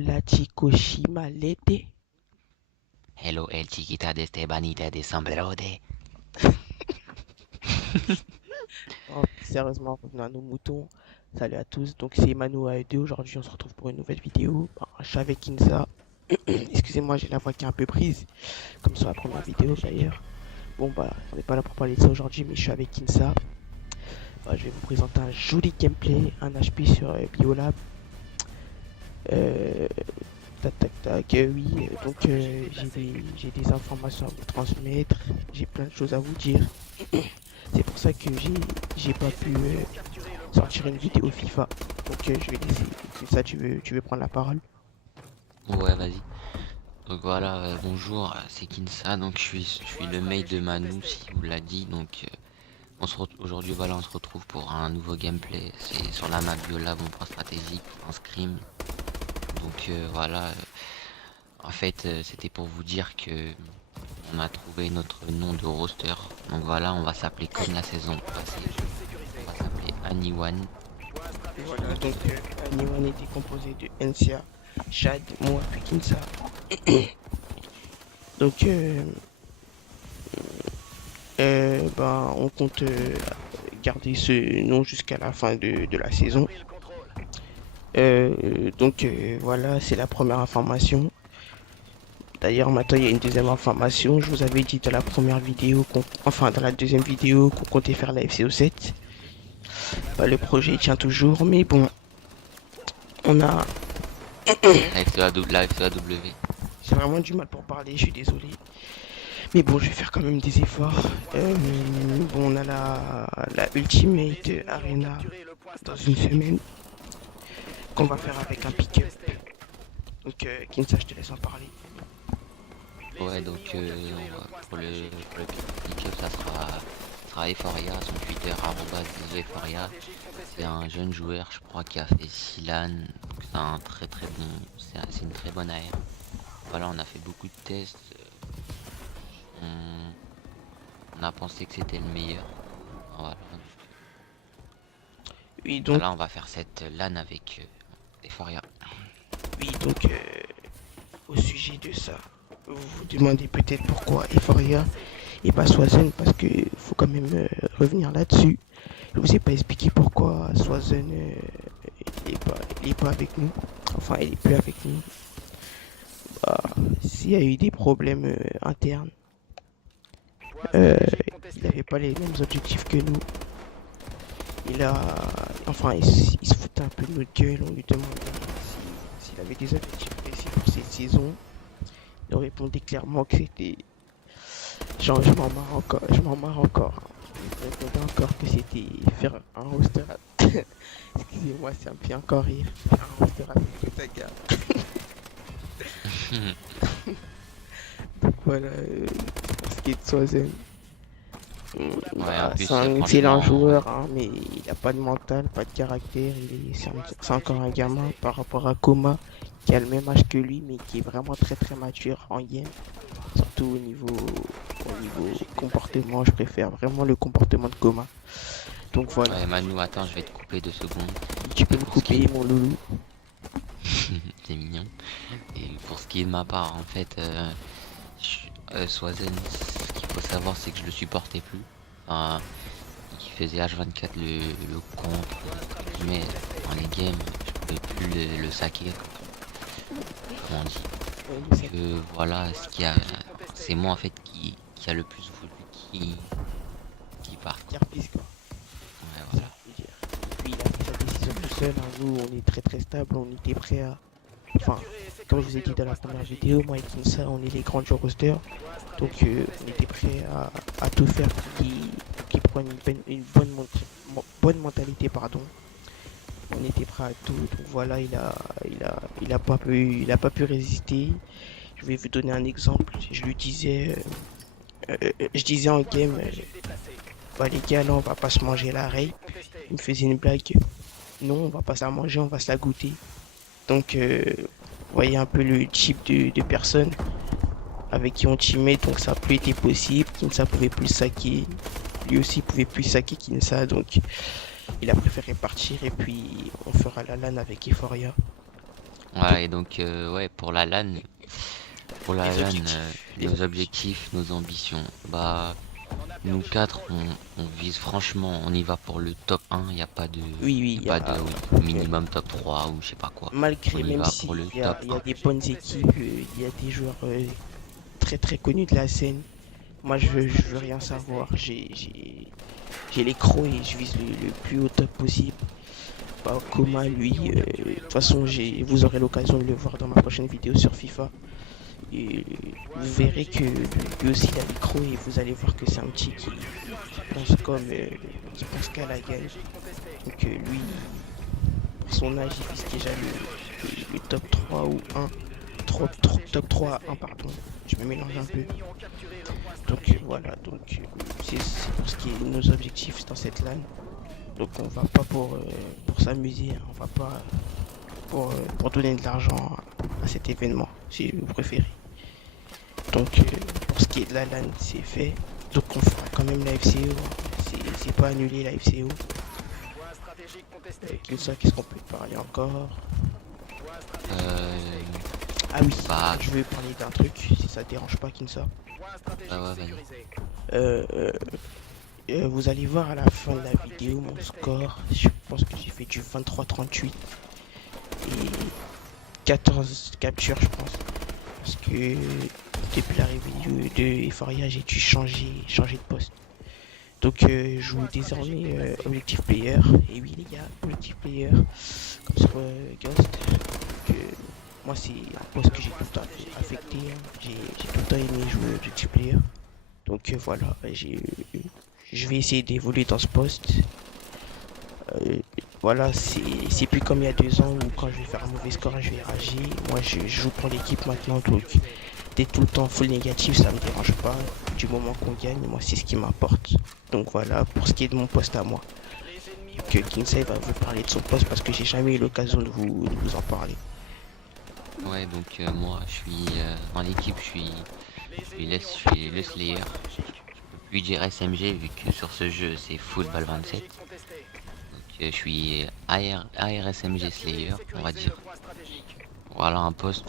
Hola chicos, Shimalete. Hello, el chiquita de Estebanita de Sombrerote. Oh, sérieusement, revenons à nos moutons. Salut à tous, donc c'est Manu AED. Aujourd'hui, on se retrouve pour une nouvelle vidéo. Je suis avec Kinza. Excusez-moi, j'ai la voix qui est un peu prise, comme sur la première vidéo d'ailleurs. Bon, bah, on n'est pas là pour parler de ça aujourd'hui, mais je suis avec Kinza. Je vais vous présenter un joli gameplay, un HP sur Biolab. Euh, Tac, tac, tac. Oui, j'ai des informations à vous transmettre. J'ai plein de choses à vous dire. C'est pour ça que j'ai pas pu sortir une vidéo FIFA. Donc je vais laisser. C'est ça, tu veux prendre la parole? Ouais, vas-y. Donc voilà, bonjour, c'est Kinsa. Donc je suis le mate de Manu, si vous l'a dit. Donc aujourd'hui, voilà, on se retrouve pour un nouveau gameplay. C'est sur la map Biolab, on prend stratégique, en scrim. Donc voilà, en fait, c'était pour vous dire que on a trouvé notre nom de roster. Donc voilà, on va s'appeler comme la saison passée. On va s'appeler Aniwan. Voilà, donc Aniwan était composé de NCA, Chad, moi, puis Kinsa. Donc ben, on compte garder ce nom jusqu'à la fin de la saison. Voilà, c'est la première information. D'ailleurs, maintenant, il y a une deuxième information. Je vous avais dit dans la première vidéo, enfin dans la deuxième vidéo, qu'on comptait faire la FCO7. Bah, le projet tient toujours, mais bon, on a... La FCAW. J'ai vraiment du mal pour parler, je suis désolé. Mais bon, je vais faire quand même des efforts. Bon, on a la Ultimate Arena dans une semaine qu'on va faire avec un pick-up. Donc, Kinsa, je te laisse en parler. Ouais, donc pour le pick-up, ça sera Euphoria, son Twitter, @Euphoria. C'est un jeune joueur, je crois, qui a fait Silan. Donc c'est un très très bon, c'est une très bonne AR. Voilà, on a fait beaucoup de tests. On a pensé que c'était le meilleur. Voilà, Oui, donc, voilà, on va faire cette LAN avec Euphoria. oui, donc, au sujet de ça, vous vous demandez peut-être pourquoi Euphoria et pas Swazen, parce que faut quand même revenir là-dessus. Je vous ai pas expliqué pourquoi Swazen il est pas avec nous. Enfin, il est plus avec nous. Bah, s'il y a eu des problèmes internes, euh, il n'avait pas les mêmes objectifs que nous. Il a, enfin, il se foutait un peu de notre gueule. On lui demandait s'il avait des objectifs précis pour cette saison. Il nous répondait clairement que c'était, genre, je m'en marre encore, je m'en marre encore. Il me répondait encore que c'était faire un roster. Excusez-moi, ça me fait encore rire. Faire un roster avec Kotaga. Donc voilà, pour ce qui est de Swazen. Ouais, en Bah, c'est plus, un excellent franchement, ouais. joueur, hein, mais il n'a pas de mental, pas de caractère. C'est encore un gamin par rapport à Koma, qui a le même âge que lui, mais qui est vraiment très très mature en game. Surtout au niveau comportement, je préfère vraiment le comportement de Koma. Donc voilà, Ouais, Manu, attends, je vais te couper 2 secondes. tu peux Et me pour ce qui est couper, mon loulou. c'est mignon. Et pour ce qui est de ma part, en fait, Swazen, ce qu'il faut savoir, c'est que je le supportais plus. Enfin, il faisait H24 le contre, entre guillemets, dans les games, je pouvais plus le saquer, comme on dit. Ouais, Donc voilà, c'est moi en fait qui a le plus voulu qui parte quoi. Carpis, quoi. Ouais, C'est ça voilà. qu'il faut dire. Et puis il a pris sa décision tout seul, hein. Nous, on est très très stable, on était prêt à. Enfin, comme je vous ai dit dans la première vidéo, moi et Kinsa, on est les grands du roster. Donc on était prêt à tout faire pour qu'il prenne une bonne mentalité, pardon. On était prêt à tout. Donc voilà, il a pas pu résister. Je vais vous donner un exemple. Je disais en game, bah les gars, là on va pas se manger la rape. Il me faisait une blague. Non, on va pas se la manger, on va se la goûter. Donc, vous voyez un peu le type de personne avec qui on teamait, donc ça a plus été possible. Kinsa pouvait plus saquer, lui aussi pouvait plus saquer Kinsa, donc il a préféré partir et puis on fera la LAN avec Euphoria. Voilà, et donc, ouais, pour la LAN, Les objectifs, les nos objectifs. objectifs, nos ambitions, bah, nous quatre, on vise franchement, on y va pour le top 1, il n'y a pas de, Oui, oui, y a il y pas de a, oui, minimum top 3 ou je sais pas quoi. malgré, On y même va pour si le top il y a 1. des bonnes équipes, il y a des joueurs très très connus de la scène. Moi, je veux rien savoir. J'ai les crocs et je vise le plus haut top possible. Bah, Koma, lui, de toute façon, vous aurez l'occasion de le voir dans ma prochaine vidéo sur FIFA. Et vous verrez que lui aussi il a les crocs et vous allez voir que c'est un petit qui pense qu'à la gagne. Donc lui, pour son âge, il vise déjà le top 3 ou 1. Top 3 1, pardon. Je me mélange un peu. Donc voilà, c'est pour ce qui est de nos objectifs dans cette LAN. Donc on va pas pour s'amuser, hein. On va pas pour donner de l'argent à cet événement, si vous préférez. Donc pour ce qui est de la LAN, c'est fait. Donc on fera quand même la FCO. C'est pas annulé la FCO. Kinsa, qu'est-ce qu'on peut parler encore? Euh, Ah oui, bah, je vais parler d'un truc, si ça te dérange pas, Kinsa. ouais, vas-y. Euh, euh, vous allez voir à la fin de la vidéo mon score. Je pense que j'ai fait du 23-38 et 14 captures, je pense. Parce que depuis l'arrivée de Euphoria, j'ai dû changer de poste. Donc je joue désormais Objectif Player. Et oui les gars, Objectif Player, comme sur Ghost. Donc, moi c'est un poste que j'ai tout le temps affecté, hein. J'ai tout le temps aimé jouer Objectif Player. Donc voilà, je vais essayer d'évoluer dans ce poste. Euh, voilà, c'est plus comme il y a 2 ans où quand je vais faire un mauvais score, je vais rager. Moi, je joue pour l'équipe maintenant, donc d'être tout le temps full négatif, ça me dérange pas. Du moment qu'on gagne, moi, c'est ce qui m'importe. Donc voilà, pour ce qui est de mon poste à moi. Que Kinsey va vous parler de son poste parce que j'ai jamais eu l'occasion de vous en parler. Ouais, donc moi, je suis en équipe, je suis le Slayer. Je peux plus dire SMG vu que sur ce jeu, c'est Football 27. Donc je suis AR SMG Slayer, on va dire. Voilà un poste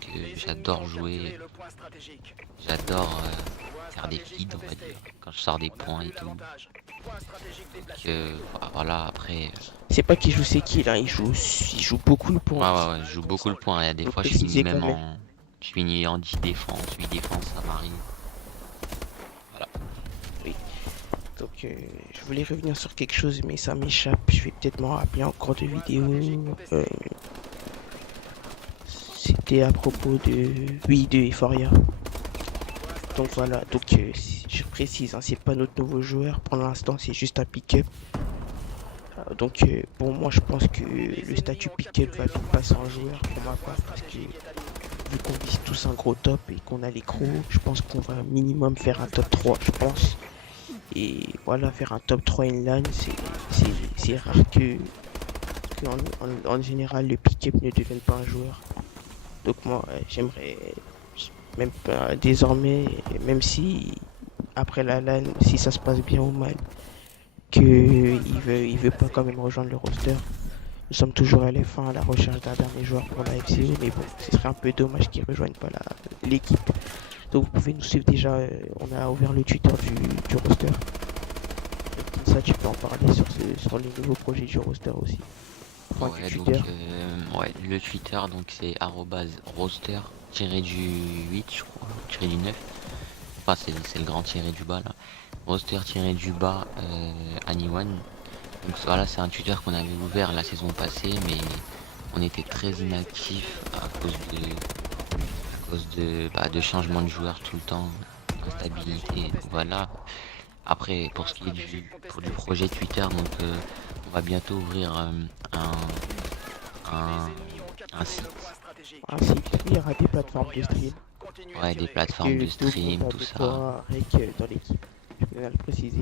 que j'adore jouer. J'adore faire des feeds, on va dire, quand je sors des points et tout. Donc voilà, après, C'est pas qu'il joue ses kills, hein, il joue beaucoup le ouais, point ouais, aussi. ouais, je joue beaucoup le point. Il y a des Faut fois, je finis préciser quand même même. je finis en 10 défense, 8 défense, ça m'arrive. Voilà. Oui. Donc je voulais revenir sur quelque chose mais ça m'échappe. Je vais peut-être m'en rappeler en cours de vidéo. C'était à propos de... Oui, de Euphoria. Donc voilà, donc je précise, hein, c'est pas notre nouveau joueur. Pour l'instant, c'est juste un pick-up. Donc bon, moi je pense que le statut pick-up va vite passer en joueur pour ma part. Parce que vu qu'on vise tous un gros top et qu'on a les crocs, je pense qu'on va minimum faire un top 3, je pense. Et voilà, faire un top 3 inline, c'est rare en général le pick-up ne devienne pas un joueur. Donc moi, j'aimerais même pas désormais, même si après la LAN, si ça se passe bien ou mal, il veut pas quand même rejoindre le roster. Nous sommes toujours à l'F1 à la recherche d'un dernier joueur pour la FCE, mais bon, ce serait un peu dommage qu'il rejoigne pas l'équipe. Donc vous pouvez nous suivre déjà, on a ouvert le Twitter du roster. Donc, comme ça, tu peux en parler sur les nouveaux projets du roster aussi. Enfin, du Ouais, donc, Twitter. ouais, le Twitter, donc c'est roster du 8, je crois, tiré du 9. Enfin, c'est le grand tiré du bas là. Roster tiré du bas, Anyone. Donc voilà, c'est un Twitter qu'on avait ouvert la saison passée, mais on était très inactif de changement de joueurs tout le temps, instabilité. Donc voilà. Après, pour ce qui est pour du projet Twitter, donc on va bientôt ouvrir un, un site, Ainsi qu'il y aura des plateformes de stream. ouais, des Parce plateformes que de tout le stream, monde a tout de ça, quoi avec dans l'équipe. Je peux le préciser.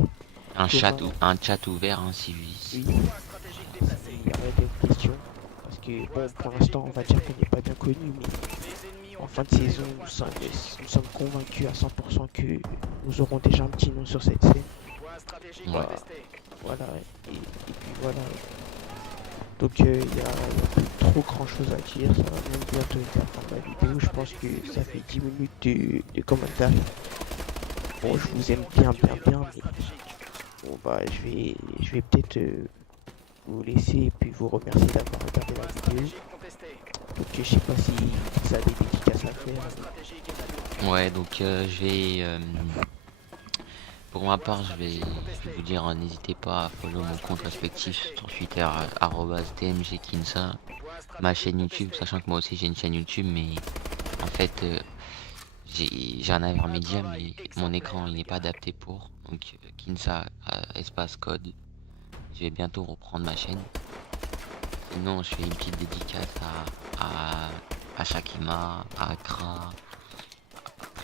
Thomas, un chat ouvert, hein, oui, il y aurait des questions. Parce que bon, pour l'instant, on va dire qu'on n'est pas bien connu, mais en fin de saison, nous sommes convaincus à 100% que nous aurons déjà un petit nom sur cette scène. ouais. Bah, voilà, et puis voilà. Donc y a plus trop grand chose à dire, ça va même bientôt être la fin de la vidéo. Je pense que ça fait 10 minutes de commentaires. Bon, je vous aime bien, bien, bien, mais bon, bah, je vais peut-être vous laisser et puis vous remercier d'avoir regardé la vidéo. Donc, je sais pas si vous avez des dédicaces à faire. Ouais, donc pour ma part, je vais vous dire, n'hésitez pas à follow mon compte respectif sur Twitter, @tmgkinsa, ma chaîne YouTube, sachant que moi aussi j'ai une chaîne YouTube, mais en fait, j'ai un Avermedia, mais mon écran il n'est pas adapté pour. Donc, Kinsa, espace code. Je vais bientôt reprendre ma chaîne. Sinon, je fais une petite dédicace à Shakima, à Akra, à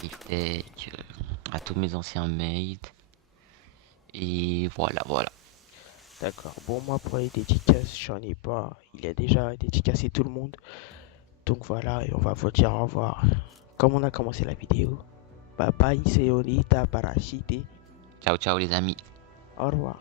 Riftech, à tous mes anciens mates. Et voilà, voilà. D'accord. Bon, moi, pour les dédicaces, j'en ai pas. Il a déjà dédicacé tout le monde. Donc voilà, et on va vous dire au revoir. Comme on a commencé la vidéo. Bye bye, señorita Parachite. Ciao, ciao les amis. Au revoir.